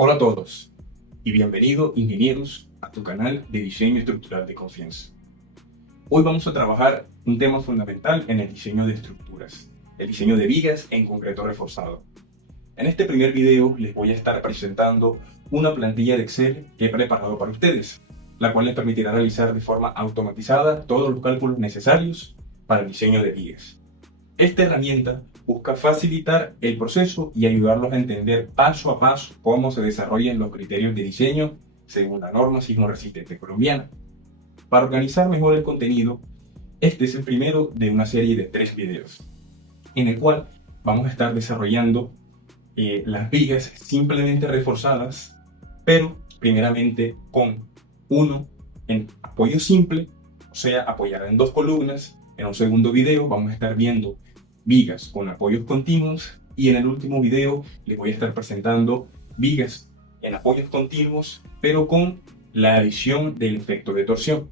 Hola a todos y bienvenidos ingenieros a tu canal de diseño estructural de confianza. Hoy vamos a trabajar un tema fundamental en el diseño de estructuras, el diseño de vigas en concreto reforzado. En este primer video les voy a estar presentando una plantilla de Excel que he preparado para ustedes, la cual les permitirá realizar de forma automatizada todos los cálculos necesarios para el diseño de vigas. Esta herramienta busca facilitar el proceso y ayudarlos a entender paso a paso cómo se desarrollan los criterios de diseño según la norma sismo resistente colombiana. Para organizar mejor el contenido, este es el primero de una serie de 3 videos, en el cual vamos a estar desarrollando las vigas simplemente reforzadas, pero primeramente con uno en apoyo simple, o sea, apoyada en 2 columnas. En un segundo video vamos a estar viendo vigas con apoyos continuos y en el último video les voy a estar presentando vigas en apoyos continuos, pero con la adición del efecto de torsión.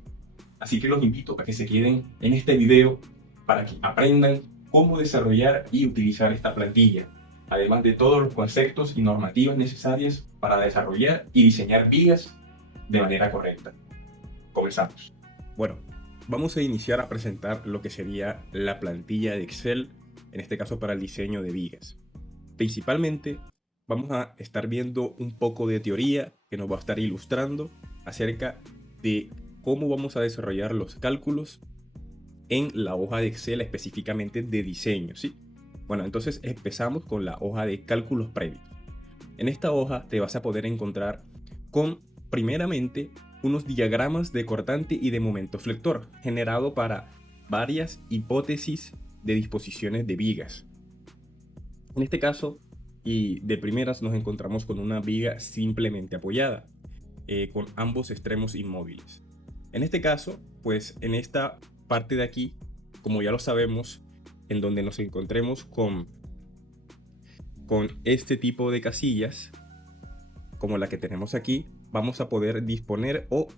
Así que los invito a que se queden en este video para que aprendan cómo desarrollar y utilizar esta plantilla, además de todos los conceptos y normativas necesarias para desarrollar y diseñar vigas de manera correcta. Comenzamos. Bueno, vamos a iniciar a presentar lo que sería la plantilla de Excel, en este caso para el diseño de vigas. Principalmente vamos a estar viendo un poco de teoría que nos va a estar ilustrando acerca de cómo vamos a desarrollar los cálculos en la hoja de Excel específicamente de diseño, ¿sí? Bueno, entonces empezamos con la hoja de cálculos previos. En esta hoja te vas a poder encontrar con, primeramente, unos diagramas de cortante y de momento flector, generado para varias hipótesis de disposiciones de vigas. En este caso, y de primeras, nos encontramos con una viga simplemente apoyada, con ambos extremos inmóviles. En este caso, pues en esta parte de aquí, como ya lo sabemos, en donde nos encontremos con este tipo de casillas, como la que tenemos aquí, vamos a poder disponer o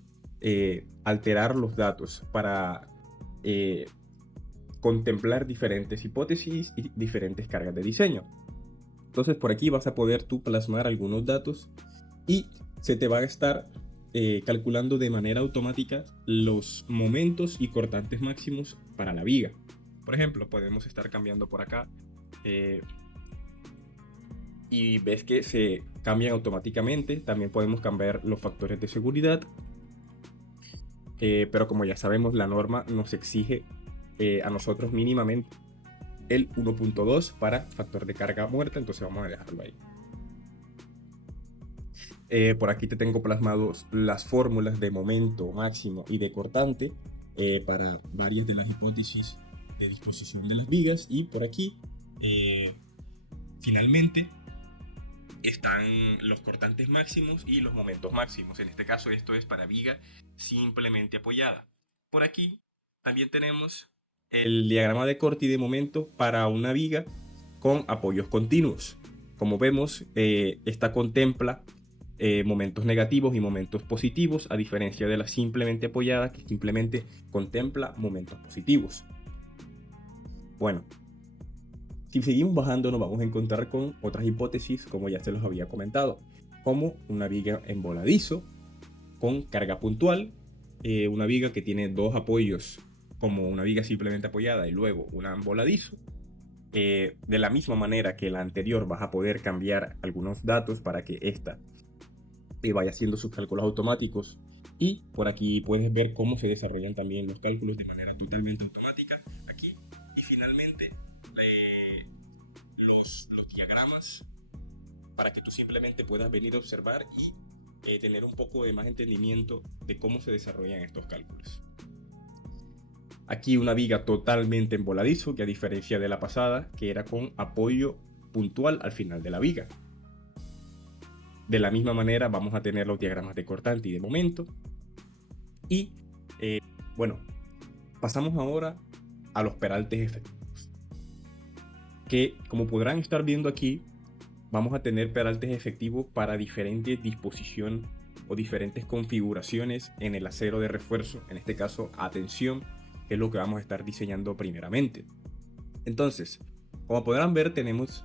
alterar los datos para contemplar diferentes hipótesis y diferentes cargas de diseño. Entonces por aquí vas a poder tú plasmar algunos datos y se te va a estar calculando de manera automática los momentos y cortantes máximos para la viga. Por ejemplo, podemos estar cambiando por acá y ves que se cambian automáticamente. También podemos cambiar los factores de seguridad, pero como ya sabemos, la norma nos exige a nosotros mínimamente el 1.2 para factor de carga muerta, entonces vamos a dejarlo ahí. Por aquí te tengo plasmados las fórmulas de momento máximo y de cortante para varias de las hipótesis de disposición de las vigas, y por aquí finalmente están los cortantes máximos y los momentos máximos. En este caso esto es para viga simplemente apoyada. Por aquí también tenemos el diagrama de corte y de momento para una viga con apoyos continuos. Como vemos, esta contempla momentos negativos y momentos positivos, a diferencia de la simplemente apoyada, que simplemente contempla momentos positivos. Bueno, si seguimos bajando nos vamos a encontrar con otras hipótesis, como ya se los había comentado, como una viga en voladizo con carga puntual, una viga que tiene dos apoyos como una viga simplemente apoyada y luego una en voladizo. De la misma manera que la anterior, vas a poder cambiar algunos datos para que esta vaya haciendo sus cálculos automáticos, y por aquí puedes ver cómo se desarrollan también los cálculos de manera totalmente automática aquí. Y finalmente los diagramas para que tú simplemente puedas venir a observar y tener un poco de más entendimiento de cómo se desarrollan estos cálculos. Aquí una viga totalmente en voladizo, que a diferencia de la pasada, que era con apoyo puntual al final de la viga. De la misma manera vamos a tener los diagramas de cortante y de momento. Y bueno, pasamos ahora a los peraltes efectivos, que como podrán estar viendo aquí, vamos a tener peraltes efectivos para diferentes disposición o diferentes configuraciones en el acero de refuerzo, en este caso a tensión, que es lo que vamos a estar diseñando primeramente. Entonces, como podrán ver, tenemos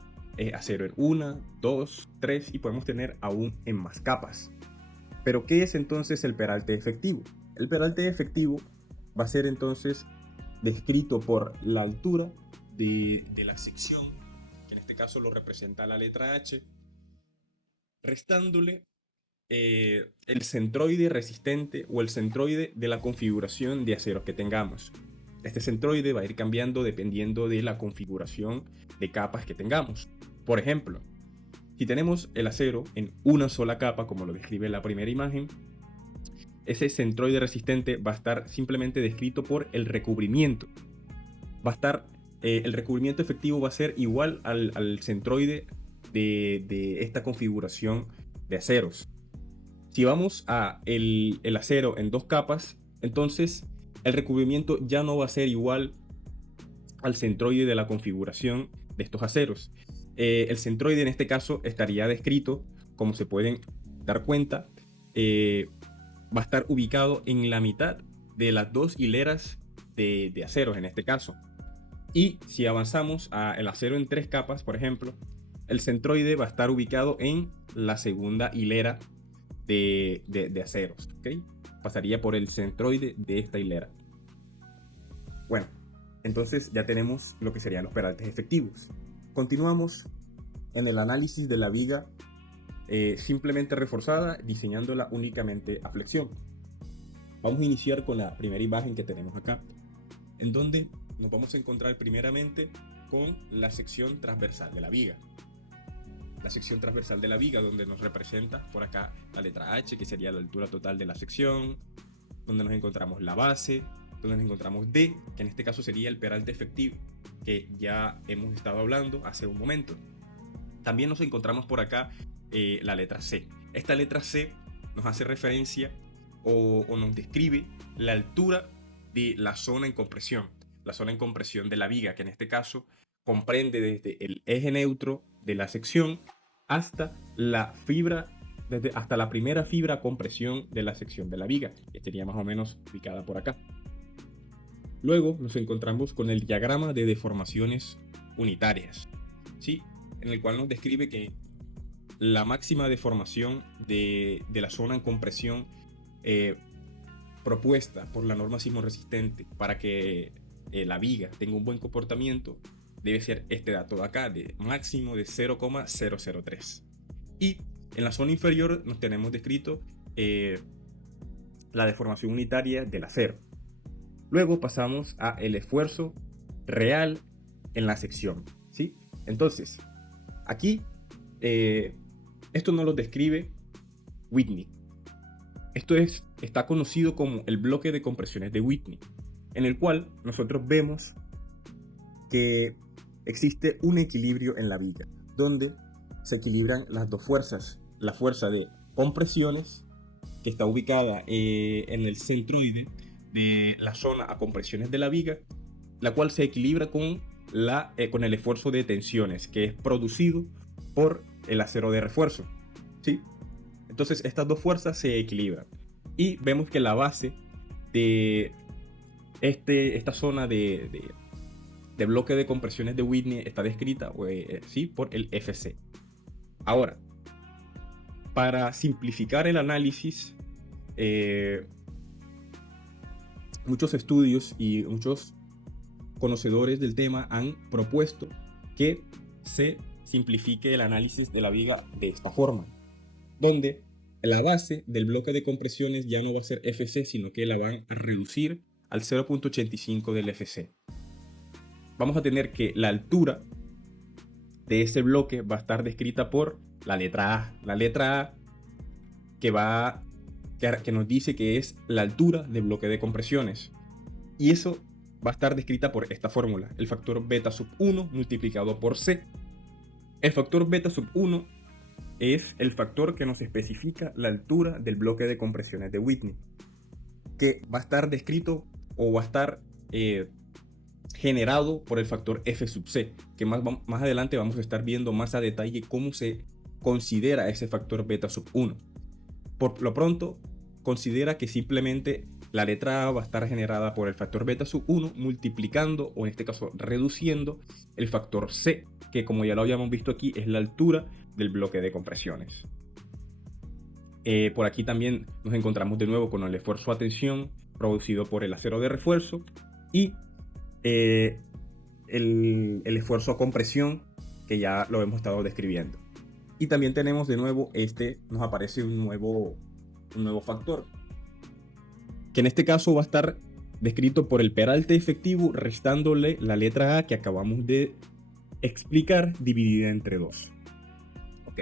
acero en 1, 2, 3 y podemos tener aún en más capas. Pero ¿qué es entonces el peralte efectivo? El peralte efectivo va a ser entonces descrito por la altura de la sección, que en este caso lo representa la letra H, restándole el centroide resistente o el centroide de la configuración de aceros que tengamos. Este centroide va a ir cambiando dependiendo de la configuración de capas que tengamos. Por ejemplo, si tenemos el acero en una sola capa, como lo describe la primera imagen, ese centroide resistente va a estar simplemente descrito por el recubrimiento. Va a estar, el recubrimiento efectivo va a ser igual al centroide de esta configuración de aceros. Si vamos a el acero en dos capas, entonces el recubrimiento ya no va a ser igual al centroide de la configuración de estos aceros. El centroide en este caso estaría descrito, como se pueden dar cuenta, va a estar ubicado en la mitad de las dos hileras de aceros en este caso. Y si avanzamos al acero en tres capas, por ejemplo, el centroide va a estar ubicado en la segunda hilera de aceros, ¿okay? Pasaría por el centroide de esta hilera. Bueno, entonces ya tenemos lo que serían los peraltes efectivos. Continuamos en el análisis de la viga simplemente reforzada, diseñándola únicamente a flexión. Vamos a iniciar con la primera imagen que tenemos acá, en donde nos vamos a encontrar primeramente con la sección transversal de la viga. La sección transversal de la viga, donde nos representa por acá la letra H, que sería la altura total de la sección, donde nos encontramos la base, donde nos encontramos D, que en este caso sería el peralte efectivo, que ya hemos estado hablando hace un momento. También nos encontramos por acá la letra C. Esta letra C nos hace referencia o nos describe la altura de la zona en compresión, la zona en compresión de la viga, que en este caso comprende desde el eje neutro de la sección hasta la hasta la primera fibra a compresión de la sección de la viga, que estaría más o menos ubicada por acá. Luego nos encontramos con el diagrama de deformaciones unitarias, ¿sí? En el cual nos describe que la máxima deformación de la zona en compresión propuesta por la norma sismorresistente para que la viga tenga un buen comportamiento debe ser este dato de acá, de máximo de 0,003. Y en la zona inferior nos tenemos descrito la deformación unitaria del acero. Luego pasamos a el esfuerzo real en la sección, ¿sí? Entonces, aquí esto nos lo describe Whitney. Esto está conocido como el bloque de compresiones de Whitney, en el cual nosotros vemos que existe un equilibrio en la viga, donde se equilibran las dos fuerzas. La fuerza de compresiones, que está ubicada en el centroide de la zona a compresiones de la viga, la cual se equilibra con el esfuerzo de tensiones, que es producido por el acero de refuerzo, ¿sí? Entonces estas dos fuerzas se equilibran y vemos que la base de esta zona de bloque de compresiones de Whitney está descrita ¿sí? por el FC. Ahora, para simplificar el análisis, muchos estudios y muchos conocedores del tema han propuesto que se simplifique el análisis de la viga de esta forma, donde la base del bloque de compresiones ya no va a ser FC, sino que la van a reducir al 0,85 del FC. Vamos a tener que la altura de ese bloque va a estar descrita por la letra A. La letra A que nos dice que es la altura del bloque de compresiones. Y eso va a estar descrita por esta fórmula, el factor beta sub 1 multiplicado por C. El factor beta sub 1 es el factor que nos especifica la altura del bloque de compresiones de Whitney, que va a estar descrito o va a estar generado por el factor F sub C, que más adelante vamos a estar viendo más a detalle cómo se considera ese factor beta sub 1. Por lo pronto, considera que simplemente la letra A va a estar generada por el factor beta sub 1 multiplicando, o en este caso reduciendo, el factor C, que como ya lo habíamos visto aquí, es la altura del bloque de compresiones. Por aquí también nos encontramos de nuevo con el esfuerzo a tensión producido por el acero de refuerzo y el esfuerzo a compresión, que ya lo hemos estado describiendo. Y también tenemos de nuevo, nos aparece un nuevo factor, que en este caso va a estar descrito por el peralte efectivo restándole la letra A que acabamos de explicar dividida entre 2. Ok.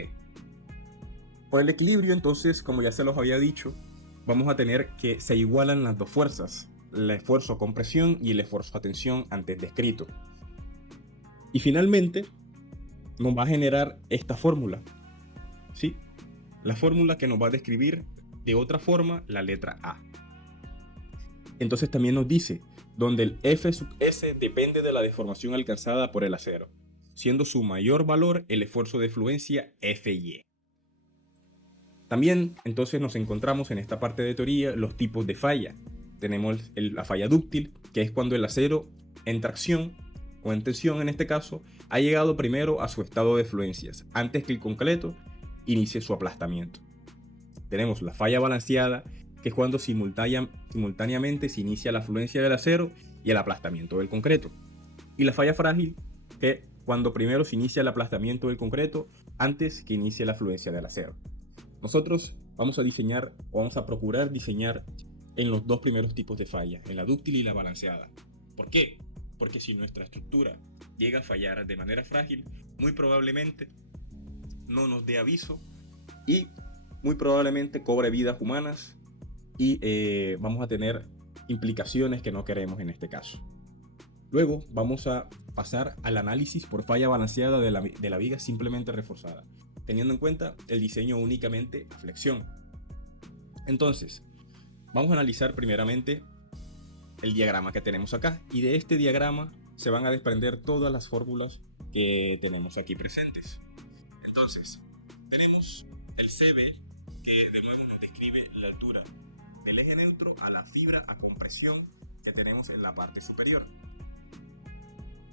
Por el equilibrio, entonces, como ya se los había dicho, vamos a tener que se igualan las dos fuerzas, el esfuerzo a compresión y el esfuerzo a tensión antes descrito. Y finalmente nos va a generar esta fórmula, ¿sí? La fórmula que nos va a describir de otra forma la letra A. Entonces también nos dice, donde el F sub S depende de la deformación alcanzada por el acero, siendo su mayor valor el esfuerzo de fluencia Fy. También entonces nos encontramos en esta parte de teoría los tipos de falla. Tenemos la falla dúctil, que es cuando el acero en tracción o en tensión en este caso ha llegado primero a su estado de fluencias antes que el concreto inicie su aplastamiento. Tenemos la falla balanceada, que es cuando simultáneamente se inicia la fluencia del acero y el aplastamiento del concreto. Y la falla frágil, que cuando primero se inicia el aplastamiento del concreto antes que inicie la fluencia del acero. Nosotros vamos a procurar diseñar en los dos primeros tipos de falla, en la dúctil y la balanceada. ¿Por qué? Porque si nuestra estructura llega a fallar de manera frágil, muy probablemente no nos dé aviso y muy probablemente cobre vidas humanas y vamos a tener implicaciones que no queremos en este caso. Luego vamos a pasar al análisis por falla balanceada de la viga simplemente reforzada, teniendo en cuenta el diseño únicamente a flexión. Entonces, vamos a analizar primeramente el diagrama que tenemos acá, y de este diagrama se van a desprender todas las fórmulas que tenemos aquí presentes. Entonces, tenemos el CB, que de nuevo nos describe la altura del eje neutro a la fibra a compresión que tenemos en la parte superior.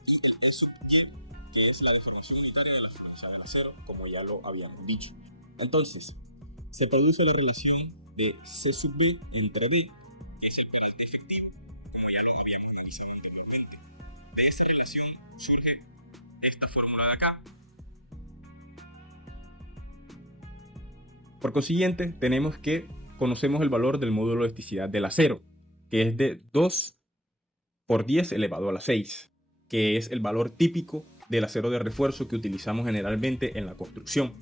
Y el E sub Y, que es la deformación unitaria de la fluencia del acero, como ya lo habíamos dicho. Entonces, se produce la relación de C sub B entre B, que es el peralte efectivo, como ya lo habíamos analizado anteriormente. De esa relación surge esta fórmula de acá. Por consiguiente, conocemos el valor del módulo de elasticidad del acero, que es de 2 por 10 elevado a la 6, que es el valor típico del acero de refuerzo que utilizamos generalmente en la construcción,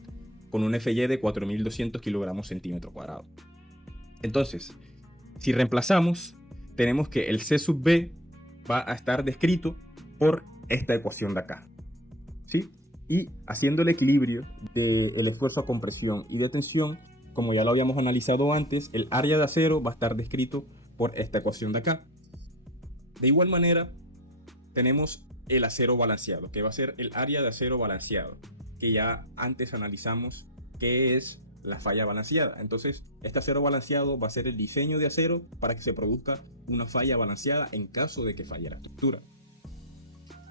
con un Fy de 4200 kg/cm². Entonces, si reemplazamos, tenemos que el C sub B va a estar descrito por esta ecuación de acá, ¿sí? Y haciendo el equilibrio del esfuerzo a compresión y de tensión, como ya lo habíamos analizado antes, el área de acero va a estar descrito por esta ecuación de acá. De igual manera, tenemos el acero balanceado, que va a ser el área de acero balanceado, que ya antes analizamos qué es la falla balanceada. Entonces, este acero balanceado va a ser el diseño de acero para que se produzca una falla balanceada en caso de que falle la estructura.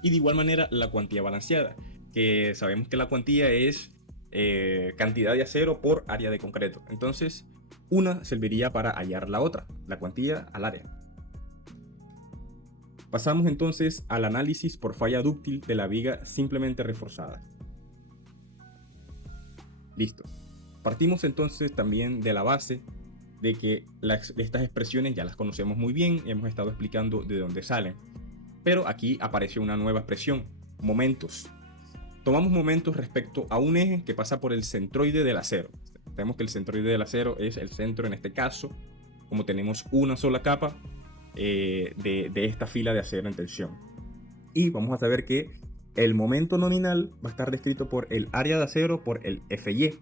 Y de igual manera, la cuantía balanceada, que sabemos que la cuantía es cantidad de acero por área de concreto. Entonces, una serviría para hallar la otra, la cuantía al área. Pasamos entonces al análisis por falla dúctil de la viga simplemente reforzada. Listo. Partimos entonces también de la base de que estas expresiones ya las conocemos muy bien, hemos estado explicando de dónde salen. Pero aquí apareció una nueva expresión, momentos. Tomamos momentos respecto a un eje que pasa por el centroide del acero. Sabemos que el centroide del acero es el centro en este caso, como tenemos una sola capa de esta fila de acero en tensión. Y vamos a saber que el momento nominal va a estar descrito por el área de acero por el Fy.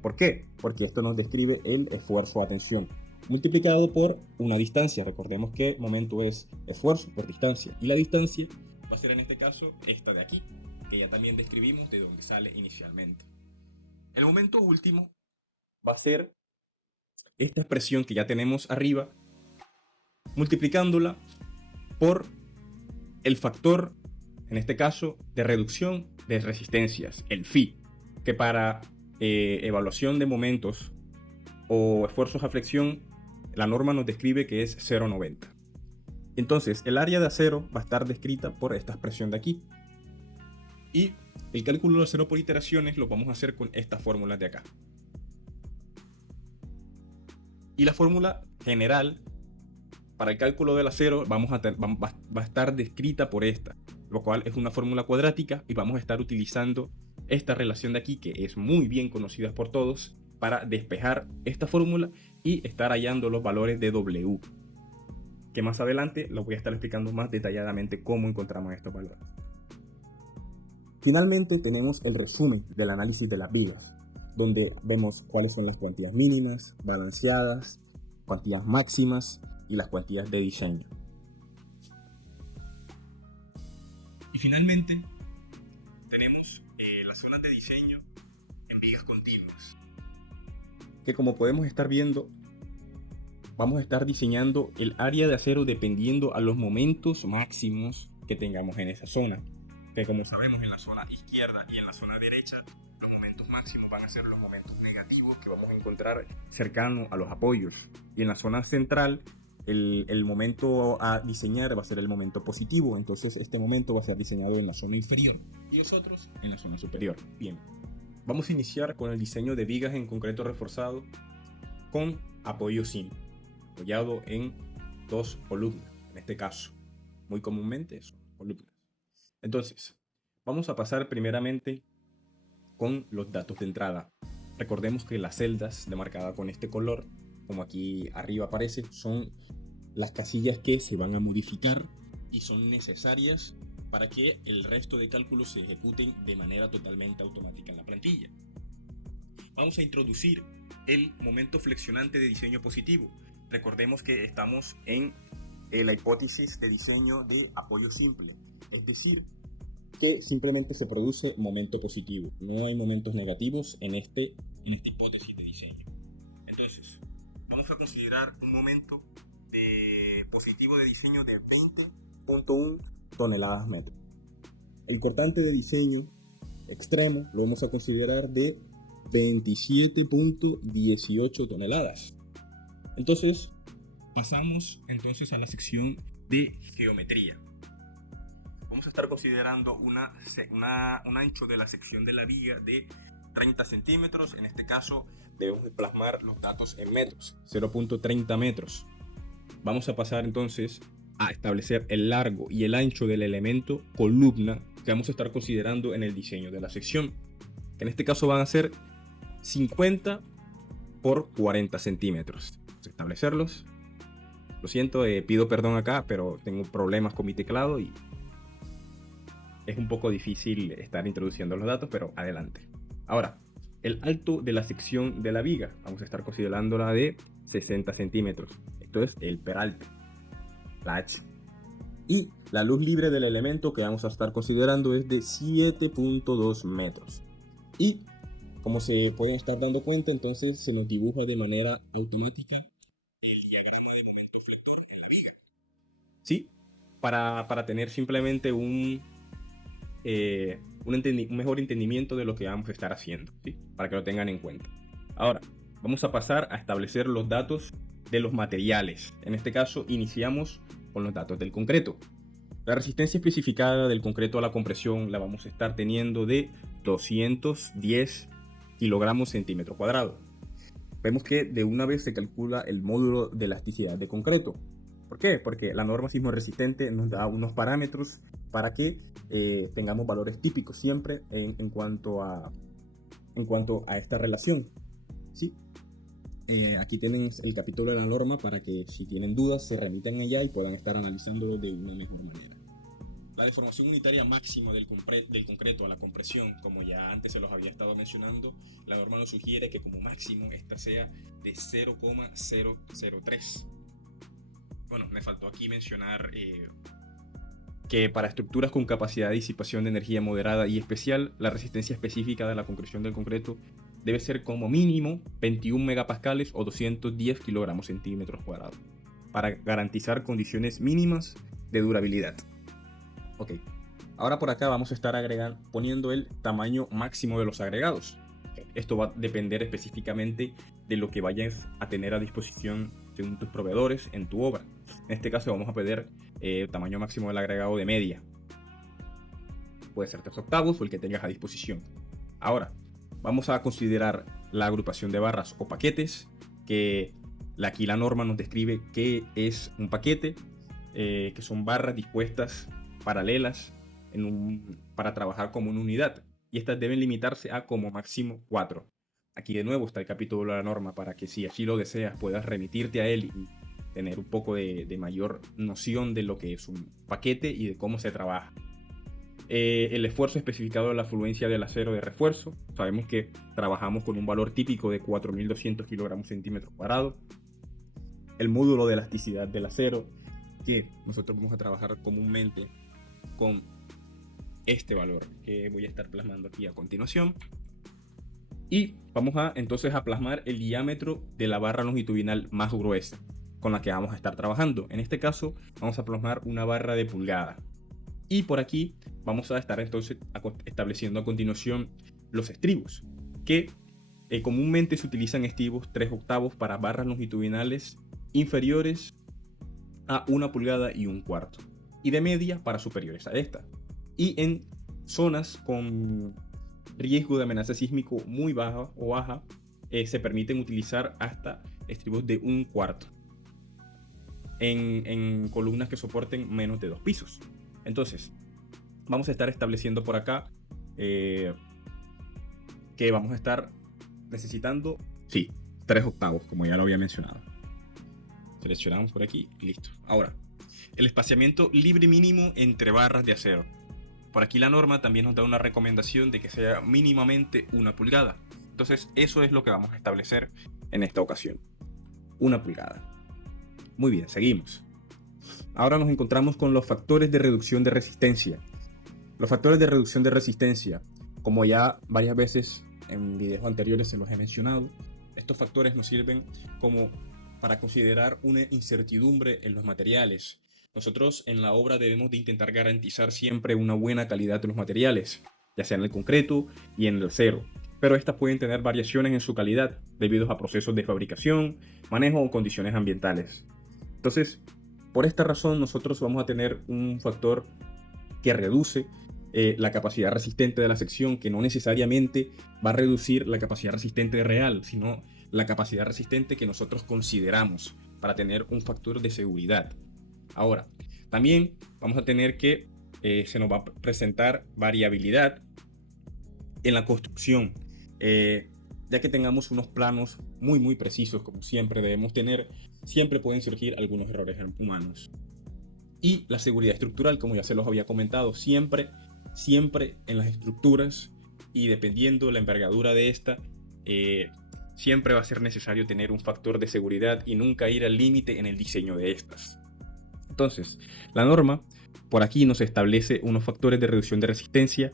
¿Por qué? Porque esto nos describe el esfuerzo a tensión multiplicado por una distancia. Recordemos que momento es esfuerzo por distancia, y la distancia va a ser en este caso esta de aquí, que ya también describimos de donde sale inicialmente. El momento último va a ser esta expresión que ya tenemos arriba, multiplicándola por el factor en este caso, de reducción de resistencias, el phi, que para evaluación de momentos o esfuerzos a flexión, la norma nos describe que es 0,90. Entonces, el área de acero va a estar descrita por esta expresión de aquí. Y el cálculo de acero por iteraciones lo vamos a hacer con estas fórmulas de acá. Y la fórmula general para el cálculo del acero va a estar descrita por esta, lo cual es una fórmula cuadrática, y vamos a estar utilizando esta relación de aquí, que es muy bien conocida por todos, para despejar esta fórmula y estar hallando los valores de W, que más adelante lo voy a estar explicando más detalladamente cómo encontramos estos valores. Finalmente tenemos el resumen del análisis de las vigas, donde vemos cuáles son las cuantías mínimas, balanceadas, cuantías máximas y las cuantías de diseño. Y finalmente tenemos las zonas de diseño en vigas continuas, que como podemos estar viendo, vamos a estar diseñando el área de acero dependiendo a los momentos máximos que tengamos en esa zona, que como sabemos, en la zona izquierda y en la zona derecha los momentos máximos van a ser los momentos negativos que vamos a encontrar cercano a los apoyos, y en la zona central el momento a diseñar va a ser el momento positivo. Entonces este momento va a ser diseñado en la zona inferior y los otros en la zona superior. Bien, vamos a iniciar con el diseño de vigas en concreto reforzado con apoyo simple, apoyado en dos columnas, en este caso muy comúnmente son columnas. Entonces vamos a pasar primeramente con los datos de entrada. Recordemos que las celdas demarcadas con este color, como aquí arriba aparece, son las casillas que se van a modificar y son necesarias para que el resto de cálculos se ejecuten de manera totalmente automática en la plantilla. Vamos a introducir el momento flexionante de diseño positivo. Recordemos que estamos en la hipótesis de diseño de apoyo simple, es decir, que simplemente se produce momento positivo, no hay momentos negativos en esta hipótesis de diseño. Entonces, vamos a considerar un momento de positivo de diseño de 20.1 toneladas metro. El cortante de diseño extremo lo vamos a considerar de 27.18 toneladas. Entonces, pasamos a la sección de geometría. Vamos a estar considerando un ancho de la sección de la viga de 30 centímetros. En este caso debemos plasmar los datos en metros, 0.30 metros. Vamos a pasar entonces a establecer el largo y el ancho del elemento columna que vamos a estar considerando en el diseño de la sección, que en este caso van a ser 50 por 40 centímetros. Vamos a establecerlos. Lo siento, pido perdón acá, pero tengo problemas con mi teclado y es un poco difícil estar introduciendo los datos, pero adelante. Ahora, el alto de la sección de la viga, vamos a estar considerándola de 60 centímetros. Esto es el peralte, la H. Y la luz libre del elemento que vamos a estar considerando es de 7.2 metros. Y como se pueden estar dando cuenta, entonces se nos dibuja de manera automática el diagrama de momento flector en la viga. ¿Sí? Para tener simplemente un mejor entendimiento de lo que vamos a estar haciendo, ¿sí? Para que lo tengan en cuenta. Ahora, vamos a pasar a establecer los datos de los materiales. En este caso, iniciamos con los datos del concreto. La resistencia especificada del concreto a la compresión la vamos a estar teniendo de 210 kilogramos centímetro cuadrado. Vemos que de una vez se calcula el módulo de elasticidad de concreto. ¿Por qué? Porque la norma sismo resistente nos da unos parámetros para que tengamos valores típicos siempre en cuanto a esta relación, ¿sí? Aquí tienen el capítulo de la norma para que si tienen dudas se remitan allá y puedan estar analizándolo de una mejor manera. La deformación unitaria máxima del concreto a la compresión, como ya antes se los había estado mencionando, la norma nos sugiere que como máximo esta sea de 0,003. Bueno, me faltó aquí mencionar que para estructuras con capacidad de disipación de energía moderada y especial, la resistencia específica de la concreción del concreto debe ser como mínimo 21 megapascales o 210 kilogramos centímetros cuadrados, para garantizar condiciones mínimas de durabilidad. Ok, Ahora por acá vamos a estar poniendo el tamaño máximo de los agregados. Esto va a depender específicamente de lo que vayas a tener a disposición según tus proveedores en tu obra. En este caso vamos a pedir tamaño máximo del agregado de media. Puede ser 3/8 o el que tengas a disposición. Ahora, vamos a considerar la agrupación de barras o paquetes, que aquí la norma nos describe qué es un paquete, que son barras dispuestas paralelas para trabajar como una unidad, y estas deben limitarse a como máximo 4. Aquí de nuevo está el capítulo de la norma para que, si así lo deseas, puedas remitirte a él y tener un poco de mayor noción de lo que es un paquete y de cómo se trabaja. El esfuerzo especificado de la fluencia del acero de refuerzo. Sabemos que trabajamos con un valor típico de 4.200 kilogramos centímetros cuadrados. El módulo de elasticidad del acero, que nosotros vamos a trabajar comúnmente con este valor que voy a estar plasmando aquí a continuación. Y vamos entonces a plasmar el diámetro de la barra longitudinal más gruesa con la que vamos a estar trabajando. En este caso vamos a plasmar una barra de pulgada. Y por aquí vamos a estar entonces estableciendo a continuación los estribos, que comúnmente se utilizan estribos 3/8 para barras longitudinales inferiores a 1 pulgada y 1/4, y de media para superiores a esta. Y en zonas con riesgo de amenaza sísmico muy baja o baja, se permiten utilizar hasta estribos de 1/4 en columnas que soporten menos de 2 pisos. Entonces, vamos a estar estableciendo por acá que vamos a estar necesitando, 3/8, como ya lo había mencionado. Seleccionamos por aquí y listo. Ahora, el espaciamiento libre mínimo entre barras de acero. Por aquí la norma también nos da una recomendación de que sea mínimamente 1 pulgada. Entonces, eso es lo que vamos a establecer en esta ocasión. 1 pulgada. Muy bien, seguimos. Ahora nos encontramos con los factores de reducción de resistencia. Los factores de reducción de resistencia, como ya varias veces en videos anteriores se los he mencionado, estos factores nos sirven como para considerar una incertidumbre en los materiales. Nosotros en la obra debemos de intentar garantizar siempre una buena calidad de los materiales, ya sea en el concreto y en el acero, pero estas pueden tener variaciones en su calidad debido a procesos de fabricación, manejo o condiciones ambientales. Entonces, por esta razón nosotros vamos a tener un factor que reduce la capacidad resistente de la sección, que no necesariamente va a reducir la capacidad resistente real, sino la capacidad resistente que nosotros consideramos para tener un factor de seguridad. Ahora, también vamos a tener que se nos va a presentar variabilidad en la construcción, ya que tengamos unos planos muy precisos, como siempre debemos tener, siempre pueden surgir algunos errores humanos. Y la seguridad estructural, como ya se los había comentado, siempre en las estructuras, y dependiendo de la envergadura de esta, siempre va a ser necesario tener un factor de seguridad y nunca ir al límite en el diseño de estas. Entonces, la norma por aquí nos establece unos factores de reducción de resistencia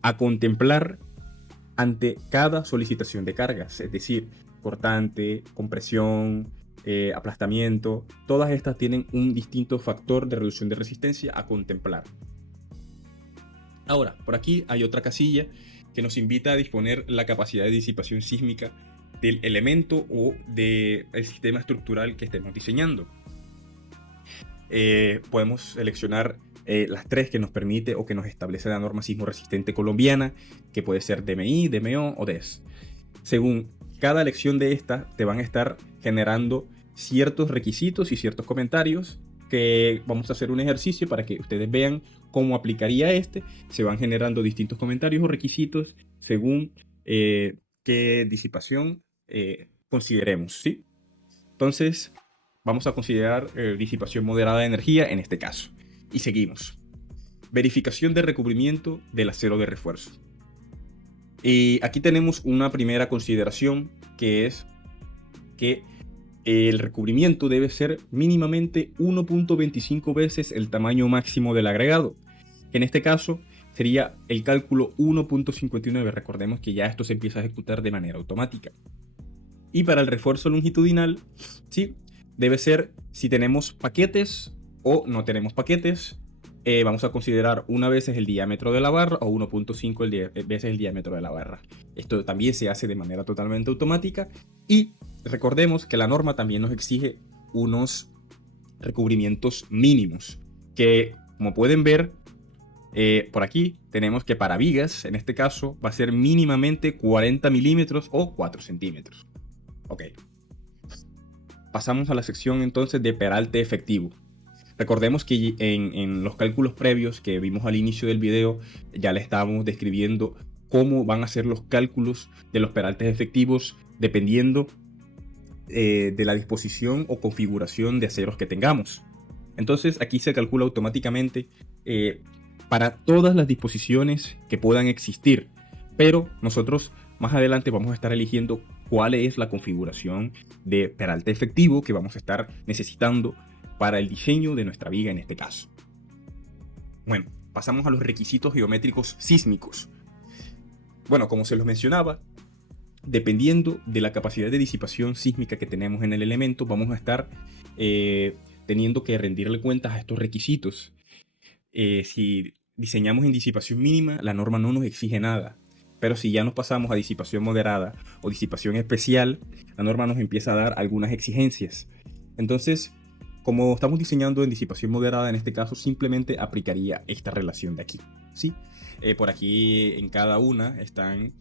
a contemplar ante cada solicitación de cargas, es decir, cortante, compresión, aplastamiento. Todas estas tienen un distinto factor de reducción de resistencia a contemplar. Ahora, por aquí hay otra casilla que nos invita a disponer la capacidad de disipación sísmica del elemento o del sistema estructural que estemos diseñando. Podemos seleccionar las tres que nos permite o que nos establece la norma sismo resistente colombiana, que puede ser DMI, DMO o DES. Según cada elección de estas, te van a estar generando ciertos requisitos y ciertos comentarios, que vamos a hacer un ejercicio para que ustedes vean cómo aplicaría este. Se van generando distintos comentarios o requisitos según qué disipación consideremos, ¿sí? Entonces, vamos a considerar disipación moderada de energía en este caso. Y seguimos. Verificación de recubrimiento del acero de refuerzo. Y aquí tenemos una primera consideración, que es que el recubrimiento debe ser mínimamente 1.25 veces el tamaño máximo del agregado. En este caso sería el cálculo 1.59. Recordemos que ya esto se empieza a ejecutar de manera automática. Y para el refuerzo longitudinal, ¿sí?, debe ser si tenemos paquetes o no tenemos paquetes, vamos a considerar una vez el diámetro de la barra o 1.5 veces el diámetro de la barra. Esto también se hace de manera totalmente automática y recordemos que la norma también nos exige unos recubrimientos mínimos que, como pueden ver, por aquí tenemos que para vigas, en este caso, va a ser mínimamente 40 milímetros o 4 centímetros. Ok. Pasamos a la sección entonces de peralte efectivo. Recordemos que en los cálculos previos que vimos al inicio del video, ya le estábamos describiendo cómo van a ser los cálculos de los peraltes efectivos dependiendo de la disposición o configuración de aceros que tengamos. Entonces aquí se calcula automáticamente para todas las disposiciones que puedan existir, pero nosotros más adelante vamos a estar eligiendo cuál es la configuración de peralte efectivo que vamos a estar necesitando para el diseño de nuestra viga en este caso. Bueno, pasamos a los requisitos geométricos sísmicos. Bueno, como se los mencionaba, dependiendo de la capacidad de disipación sísmica que tenemos en el elemento, vamos a estar teniendo que rendirle cuentas a estos requisitos. Si diseñamos en disipación mínima, la norma no nos exige nada. Pero si ya nos pasamos a disipación moderada o disipación especial, la norma nos empieza a dar algunas exigencias. Entonces, como estamos diseñando en disipación moderada, en este caso simplemente aplicaría esta relación de aquí, ¿sí? Por aquí en cada una están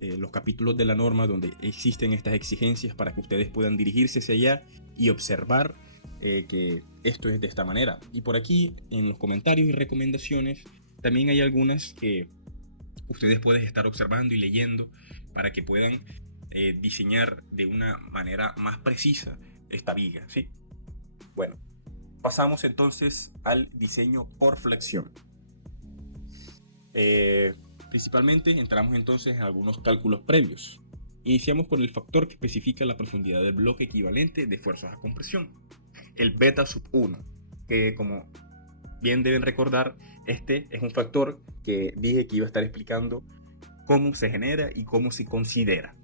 los capítulos de la norma donde existen estas exigencias para que ustedes puedan dirigirse hacia allá y observar que esto es de esta manera. Y por aquí en los comentarios y recomendaciones también hay algunas que ustedes pueden estar observando y leyendo para que puedan diseñar de una manera más precisa esta viga, ¿sí? Bueno, pasamos entonces al diseño por flexión. Principalmente entramos entonces en algunos cálculos previos. Iniciamos con el factor que especifica la profundidad del bloque equivalente de fuerzas a compresión, el beta sub 1, que como bien deben recordar, este es un factor que dije que iba a estar explicando cómo se genera y cómo se considera.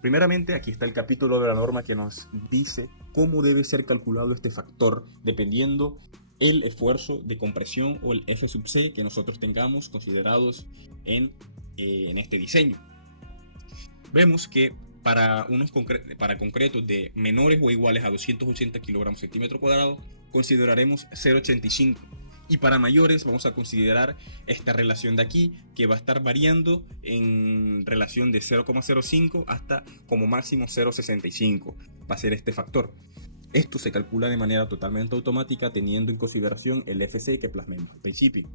Primeramente, aquí está el capítulo de la norma que nos dice cómo debe ser calculado este factor dependiendo el esfuerzo de compresión o el F sub C que nosotros tengamos considerados en este diseño. Vemos que para concretos de menores o iguales a 280 kilogramos centímetro cuadrado consideraremos 0,85. Y para mayores vamos a considerar esta relación de aquí, que va a estar variando en relación de 0,05 hasta como máximo 0,65. Va a ser este factor. Esto se calcula de manera totalmente automática teniendo en consideración el FC que plasmemos al principio.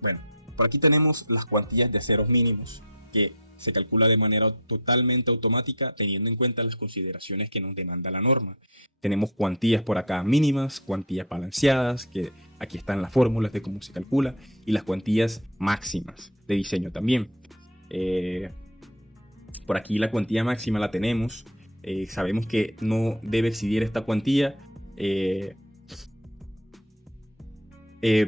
Bueno, por aquí tenemos las cuantías de aceros mínimos que se calcula de manera totalmente automática teniendo en cuenta las consideraciones que nos demanda la norma. Tenemos cuantías por acá mínimas, cuantías balanceadas, que aquí están las fórmulas de cómo se calcula, y las cuantías máximas de diseño también. Por aquí la cuantía máxima la tenemos. Sabemos que no debe excedir esta cuantía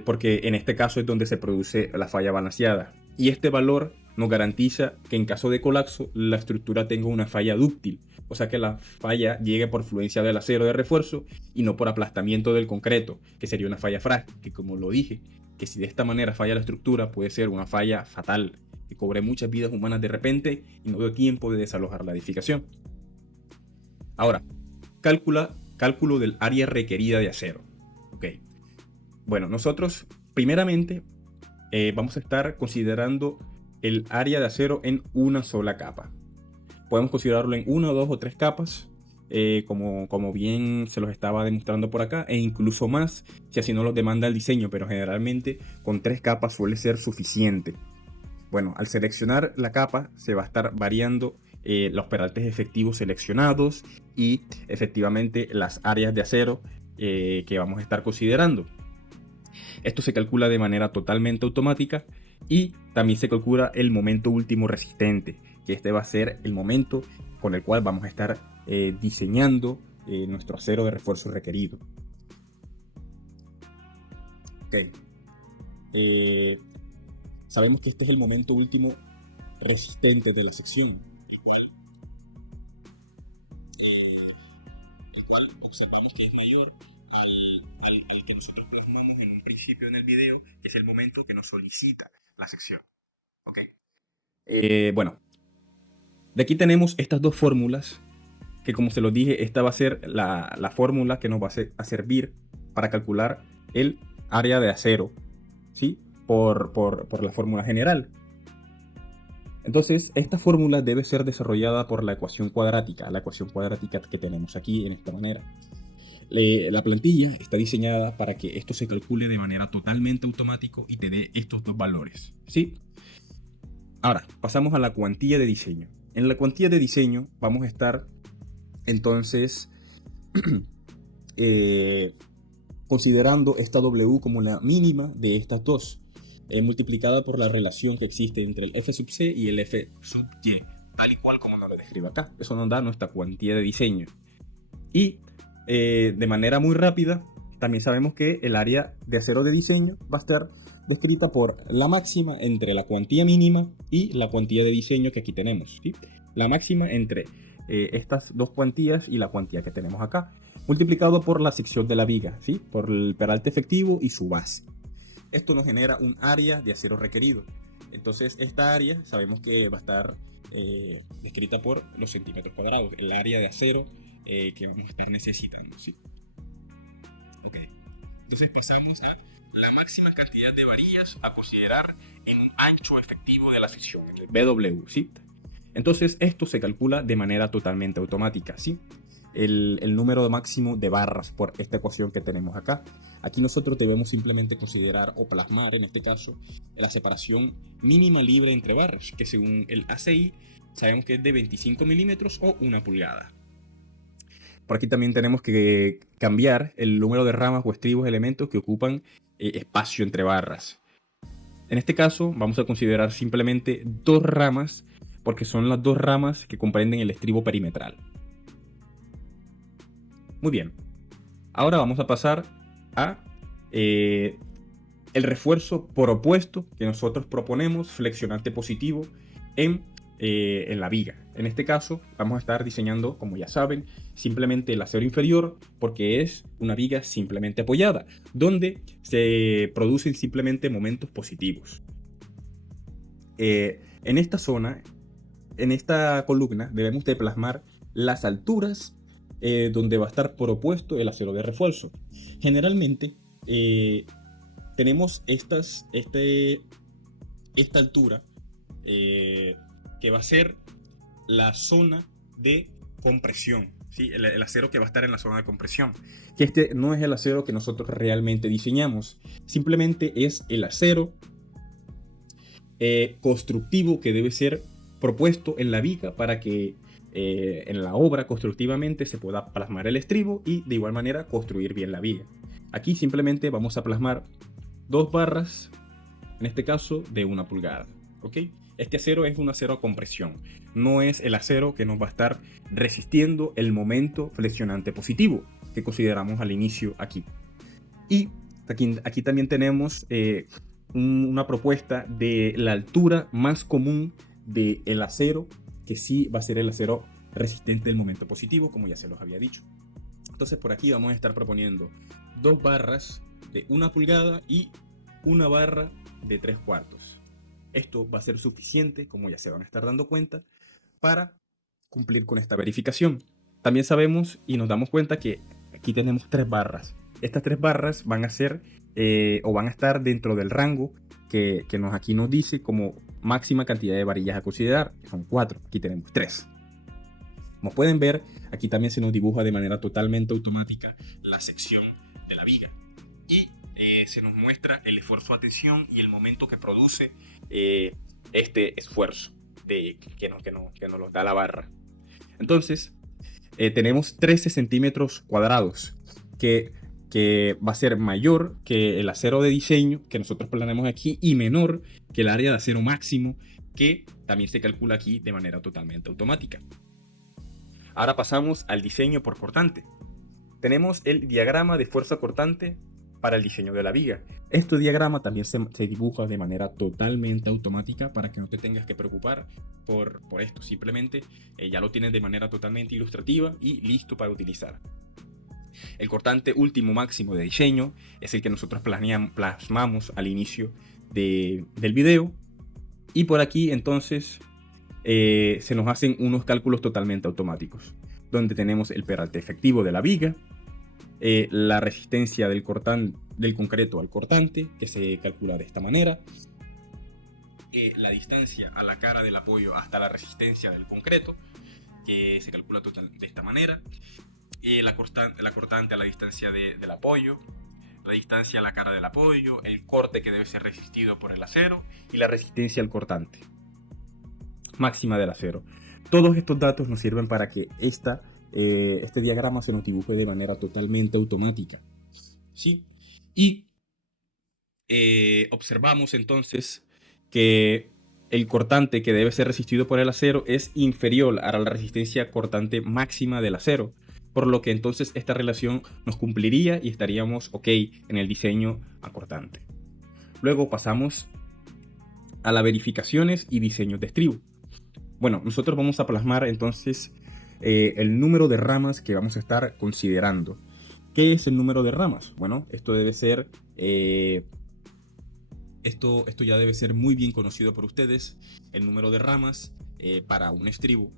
porque en este caso es donde se produce la falla balanceada. Y este valor nos garantiza que en caso de colapso la estructura tenga una falla dúctil, o sea que la falla llegue por fluencia del acero de refuerzo y no por aplastamiento del concreto, que sería una falla frágil, que como lo dije, que si de esta manera falla la estructura puede ser una falla fatal, que cobre muchas vidas humanas de repente y no dio tiempo de desalojar la edificación. Ahora, cálculo del área requerida de acero. Okay. Bueno, nosotros primeramente vamos a estar considerando el área de acero en una sola capa. Podemos considerarlo en 1, 2 o 3 capas, como bien se los estaba demostrando por acá, e incluso más si así no lo demanda el diseño, pero generalmente con 3 capas suele ser suficiente. Bueno, al seleccionar la capa se va a estar variando los peraltes efectivos seleccionados y efectivamente las áreas de acero que vamos a estar considerando. Esto se calcula de manera totalmente automática y también se calcula el momento último resistente, que este va a ser el momento con el cual vamos a estar diseñando nuestro acero de refuerzo requerido. Okay. Sabemos que este es el momento último resistente de la sección, el cual observamos que es mayor al que nosotros plasmamos principio en el video, que es el momento que nos solicita la sección. ¿Ok? Bueno, de aquí tenemos estas dos fórmulas, que como se los dije, esta va a ser la fórmula que nos va a servir para calcular el área de acero, ¿sí? Por la fórmula general. Entonces, esta fórmula debe ser desarrollada por la ecuación cuadrática que tenemos aquí en esta manera. La plantilla está diseñada para que esto se calcule de manera totalmente automático y te dé estos dos valores, ¿sí? Ahora, pasamos a la cuantía de diseño. En la cuantía de diseño vamos a estar, entonces, considerando esta W como la mínima de estas dos, multiplicada por la relación que existe entre el F sub C y el F sub Y, tal y cual como nos lo describe acá. Eso nos da nuestra cuantía de diseño. Y de manera muy rápida, también sabemos que el área de acero de diseño va a estar descrita por la máxima entre la cuantía mínima y la cuantía de diseño que aquí tenemos, ¿sí? La máxima entre estas dos cuantías y la cuantía que tenemos acá, multiplicado por la sección de la viga, ¿sí? Por el peralte efectivo y su base. Esto nos genera un área de acero requerido. Entonces esta área sabemos que va a estar descrita por los centímetros cuadrados, el área de acero que vamos a estar necesitando, ¿sí? Okay. Entonces pasamos a la máxima cantidad de varillas a considerar en un ancho efectivo de la sección, el BW, ¿sí? Entonces esto se calcula de manera totalmente automática, ¿sí? El número máximo de barras por esta ecuación que tenemos acá. Aquí nosotros debemos simplemente considerar o plasmar, en este caso, la separación mínima libre entre barras, que según el ACI sabemos que es de 25 milímetros o 1 pulgada. Por aquí también tenemos que cambiar el número de ramas o estribos elementos que ocupan espacio entre barras. En este caso vamos a considerar simplemente dos ramas, porque son las dos ramas que comprenden el estribo perimetral. Muy bien, ahora vamos a pasar a el refuerzo por opuesto que nosotros proponemos, flexionante positivo, en la viga. En este caso vamos a estar diseñando, como ya saben, simplemente el acero inferior, porque es una viga simplemente apoyada, donde se producen simplemente momentos positivos. En esta zona, en esta columna, debemos de plasmar las alturas donde va a estar por opuesto el acero de refuerzo. Generalmente tenemos esta altura que va a ser la zona de compresión, ¿sí? El acero que va a estar en la zona de compresión. Que este no es el acero que nosotros realmente diseñamos, simplemente es el acero constructivo que debe ser propuesto en la viga para que en la obra constructivamente se pueda plasmar el estribo y de igual manera construir bien la viga. Aquí simplemente vamos a plasmar dos barras, en este caso de 1 pulgada, ¿ok? Este acero es un acero a compresión, no es el acero que nos va a estar resistiendo el momento flexionante positivo que consideramos al inicio aquí. Y aquí también tenemos una propuesta de la altura más común del acero, que sí va a ser el acero resistente del momento positivo, como ya se los había dicho. Entonces por aquí vamos a estar proponiendo dos barras de 1 pulgada y una barra de 3/4. Esto va a ser suficiente, como ya se van a estar dando cuenta, para cumplir con esta verificación. También sabemos y nos damos cuenta que aquí tenemos 3 barras. Estas 3 barras van a ser o van a estar dentro del rango que aquí nos dice como máxima cantidad de varillas a considerar, que son 4. Aquí tenemos 3. Como pueden ver, aquí también se nos dibuja de manera totalmente automática la sección de la viga. Y se nos muestra el esfuerzo a tensión y el momento que produce este esfuerzo que nos lo da la barra. Entonces, tenemos 13 centímetros cuadrados, que va a ser mayor que el acero de diseño que nosotros planeamos aquí y menor que el área de acero máximo, que también se calcula aquí de manera totalmente automática. Ahora pasamos al diseño por cortante. Tenemos el diagrama de fuerza cortante para el diseño de la viga. Este diagrama también se dibuja de manera totalmente automática para que no te tengas que preocupar por esto. Simplemente ya lo tienes de manera totalmente ilustrativa y listo para utilizar. El cortante último máximo de diseño es el que nosotros plasmamos al inicio del video. Y por aquí entonces se nos hacen unos cálculos totalmente automáticos, donde tenemos el peralte efectivo de la viga, la resistencia del concreto al cortante, que se calcula de esta manera, la distancia a la cara del apoyo hasta la resistencia del concreto, que se calcula de esta manera, la cortante a la distancia del apoyo, la distancia a la cara del apoyo, el corte que debe ser resistido por el acero y la resistencia al cortante máxima del acero. Todos estos datos nos sirven para que este diagrama se nos dibuje de manera totalmente automática, ¿sí? Y observamos entonces que el cortante que debe ser resistido por el acero es inferior a la resistencia cortante máxima del acero, por lo que entonces esta relación nos cumpliría y estaríamos ok en el diseño a cortante. Luego pasamos a las verificaciones y diseños de estribo. Bueno, nosotros vamos a plasmar entonces el número de ramas que vamos a estar considerando. ¿Qué es el número de ramas? Bueno, esto debe ser esto ya debe ser muy bien conocido por ustedes. El número de ramas para un estribo,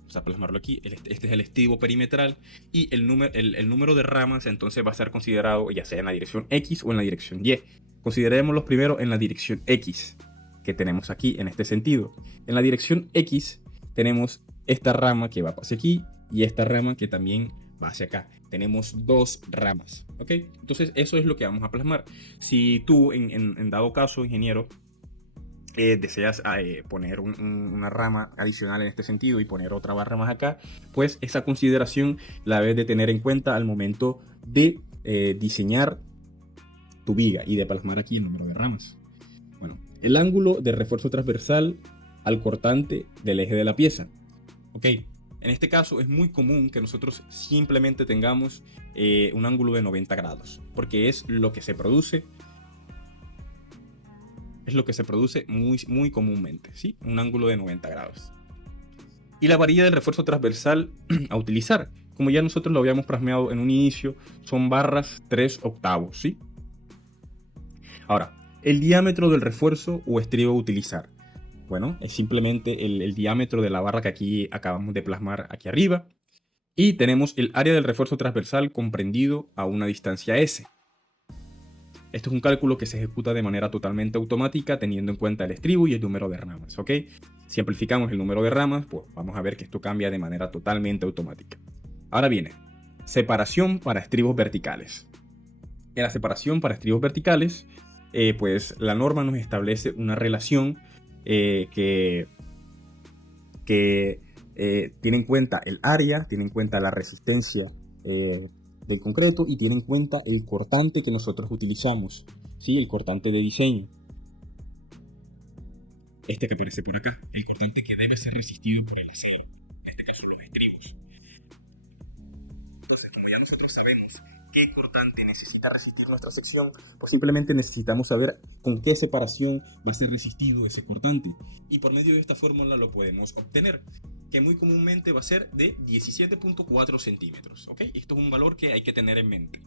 vamos a plasmarlo aquí. Este es el estribo perimetral, y el número de ramas entonces va a ser considerado ya sea en la dirección X o en la dirección Y. Considerémoslo primero en la dirección X, que tenemos aquí en este sentido. En la dirección X tenemos esta rama que va hacia aquí y esta rama que también va hacia acá. Tenemos dos ramas, ¿ok? Entonces eso es lo que vamos a plasmar. Si tú, en dado caso, ingeniero, deseas poner una rama adicional en este sentido y poner otra barra más acá, pues esa consideración la debes de tener en cuenta al momento de diseñar tu viga y de plasmar aquí el número de ramas. Bueno, el ángulo de refuerzo transversal al cortante del eje de la pieza. Ok, en este caso es muy común que nosotros simplemente tengamos un ángulo de 90 grados, porque es lo que se produce. Es lo que se produce muy comúnmente, ¿sí? Un ángulo de 90 grados. Y la varilla del refuerzo transversal a utilizar, como ya nosotros lo habíamos plasmado en un inicio, son barras 3/8, ¿sí? Ahora, el diámetro del refuerzo o estribo a utilizar. Bueno, es simplemente el diámetro de la barra que aquí acabamos de plasmar aquí arriba. Y tenemos el área del refuerzo transversal comprendido a una distancia S. Esto es un cálculo que se ejecuta de manera totalmente automática teniendo en cuenta el estribo y el número de ramas, ¿ok? Si amplificamos el número de ramas, pues vamos a ver que esto cambia de manera totalmente automática. Ahora viene, separación para estribos verticales. En la separación para estribos verticales, pues la norma nos establece una relación que tiene en cuenta el área, tiene en cuenta la resistencia del concreto y tiene en cuenta el cortante que nosotros utilizamos, ¿sí? El cortante de diseño. Este que aparece por acá, el cortante que debe ser resistido por el acero, en este caso los estribos. Entonces, como ya nosotros sabemos qué cortante necesita resistir nuestra sección, pues simplemente necesitamos saber con qué separación va a ser resistido ese cortante. Y por medio de esta fórmula lo podemos obtener, que muy comúnmente va a ser de 17.4 centímetros. ¿Ok? Esto es un valor que hay que tener en mente.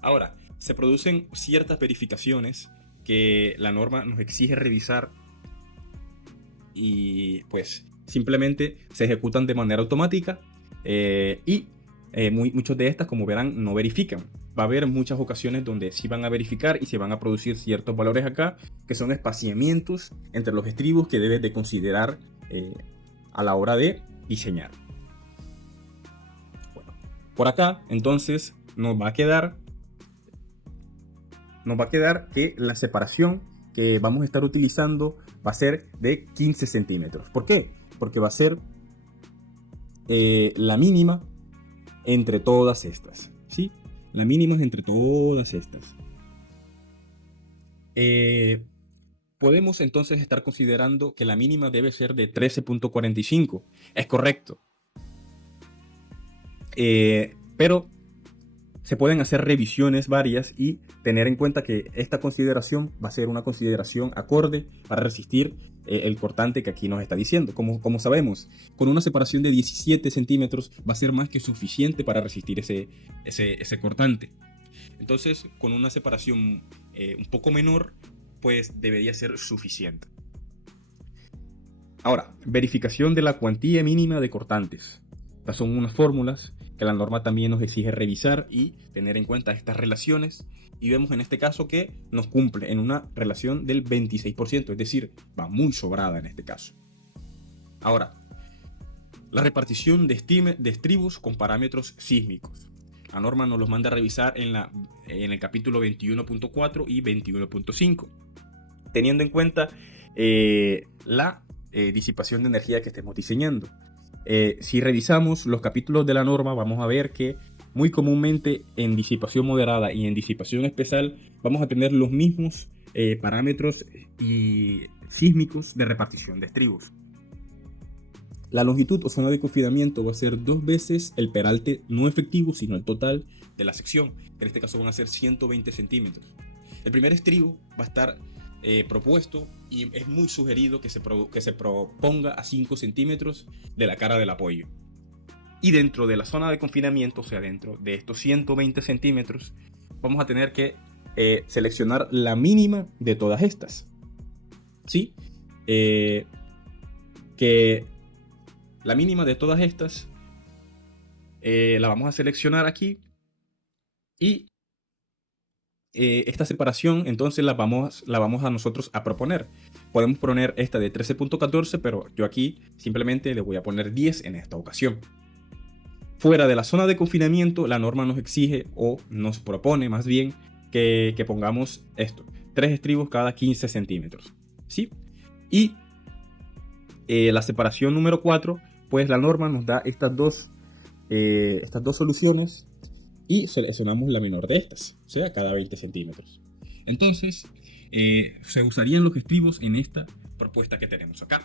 Ahora, se producen ciertas verificaciones que la norma nos exige revisar y pues simplemente se ejecutan de manera automática y muchas de estas, como verán, no verifican. Va a haber muchas ocasiones donde sí van a verificar y se van a producir ciertos valores acá, que son espaciamientos entre los estribos que debes de considerar a la hora de diseñar. Bueno, por acá, entonces, nos va a quedar que la separación que vamos a estar utilizando va a ser de 15 centímetros. ¿Por qué? Porque va a ser la mínima entre todas estas, ¿sí? La mínima es entre todas estas. Podemos entonces estar considerando que la mínima debe ser de 13.45. Es correcto. Pero se pueden hacer revisiones varias y tener en cuenta que esta consideración va a ser una consideración acorde para resistir el cortante que aquí nos está diciendo. Como sabemos, con una separación de 17 centímetros va a ser más que suficiente para resistir ese cortante. Entonces, con una separación un poco menor, pues debería ser suficiente. Ahora, verificación de la cuantía mínima de cortantes. Estas son unas fórmulas que la norma también nos exige revisar y tener en cuenta estas relaciones. Y vemos en este caso que nos cumple en una relación del 26%, es decir, va muy sobrada en este caso. Ahora, la repartición de estribos con parámetros sísmicos. La norma nos los manda a revisar en el capítulo 21.4 y 21.5, teniendo en cuenta la disipación de energía que estemos diseñando. Si revisamos los capítulos de la norma, vamos a ver que muy comúnmente en disipación moderada y en disipación especial vamos a tener los mismos parámetros sísmicos de repartición de estribos. La longitud o zona de confinamiento va a ser 2 veces el peralte no efectivo, sino el total de la sección, que en este caso van a ser 120 centímetros. El primer estribo va a estar propuesto y es muy sugerido que se proponga a 5 centímetros de la cara del apoyo. Y dentro de la zona de confinamiento, o sea, dentro de estos 120 centímetros, vamos a tener que seleccionar la mínima de todas estas. ¿Sí? Que la mínima de todas estas la vamos a seleccionar aquí y esta separación entonces la vamos a nosotros a proponer. Podemos poner esta de 13.14, pero yo aquí simplemente le voy a poner 10 en esta ocasión. Fuera de la zona de confinamiento, la norma nos exige o nos propone más bien que pongamos esto, 3 estribos cada 15 centímetros. ¿Sí? Y la separación número 4, pues la norma nos da estas dos soluciones y seleccionamos la menor de estas, o sea, cada 20 centímetros. Entonces, se usarían los estribos en esta propuesta que tenemos acá.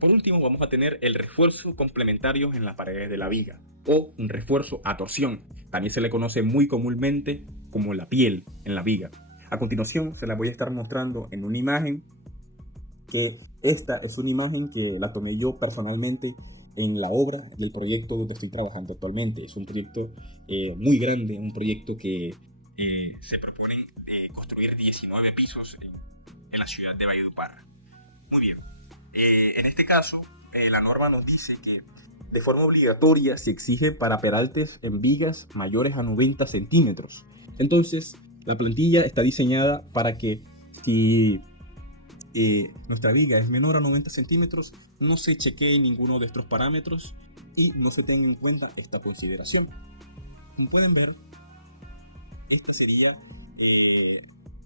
Por último, vamos a tener el refuerzo complementario en las paredes de la viga, o un refuerzo a torsión. También se le conoce muy comúnmente como la piel en la viga. A continuación, se la voy a estar mostrando en una imagen, que esta es una imagen que la tomé yo personalmente en la obra del proyecto donde estoy trabajando actualmente. Es un proyecto muy grande, un proyecto que se propone construir 19 pisos en la ciudad de Valledupar. Muy bien, en este caso la norma nos dice que de forma obligatoria se exige para peraltes en vigas mayores a 90 centímetros. Entonces la plantilla está diseñada para que si nuestra viga es menor a 90 centímetros, no se chequee ninguno de estos parámetros y no se tenga en cuenta esta consideración. Como pueden ver, estos serían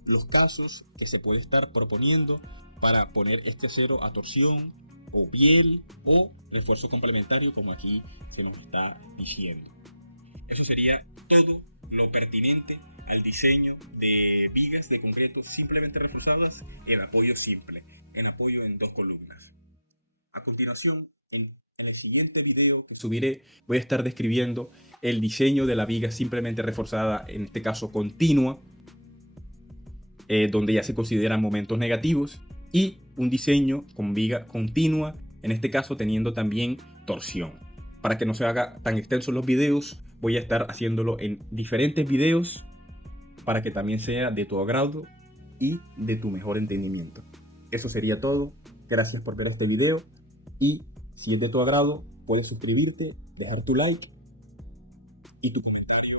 los casos que se puede estar proponiendo para poner este acero a torsión o piel o refuerzo complementario, como aquí se nos está diciendo. Eso sería todo lo pertinente al diseño de vigas de concreto simplemente reforzadas en apoyo simple, en apoyo en 2 columnas. A continuación, en el siguiente video que subiré, voy a estar describiendo el diseño de la viga simplemente reforzada, en este caso continua, donde ya se consideran momentos negativos, y un diseño con viga continua, en este caso teniendo también torsión. Para que no se haga tan extensos los videos, voy a estar haciéndolo en diferentes videos para que también sea de tu agrado y de tu mejor entendimiento. Eso sería todo. Gracias por ver este video y si es de tu agrado, puedes suscribirte, dejar tu like y tu comentario.